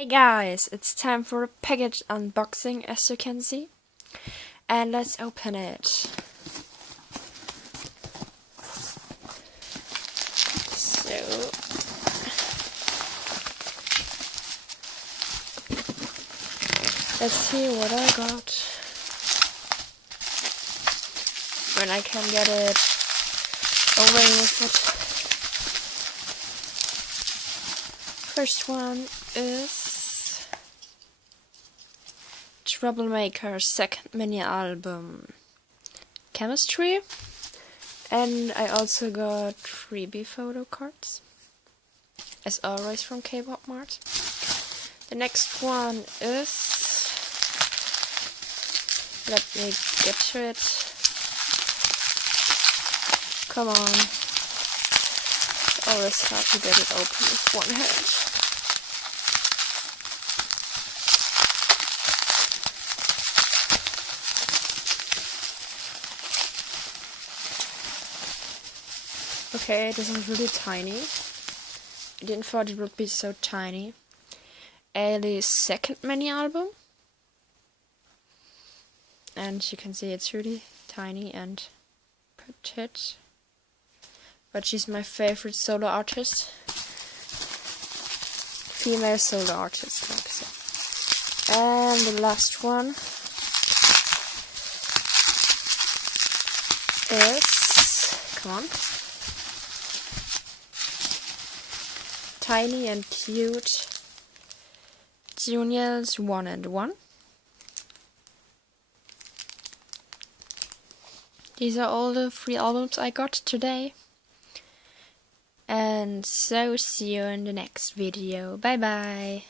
Hey guys, it's time for a package unboxing, as you can see, and let's open it. So let's see what I got, when I can get it away with it. First one is Troublemaker's second mini album, Chemistry, and I also got freebie photo cards, as always from Kpop Mart. The next one is, let me get to it, come on, it's always hard to get it open with one hand. Okay, this is really tiny. I didn't thought it would be so tiny. Ailey's second mini album. And you can see it's really tiny and petite. But she's my favorite solo artist. Female solo artist, like so. And the last one is, come on, tiny and cute Junior's 1 and 1. These are all the 3 albums I got today. And so see you in the next video. Bye bye.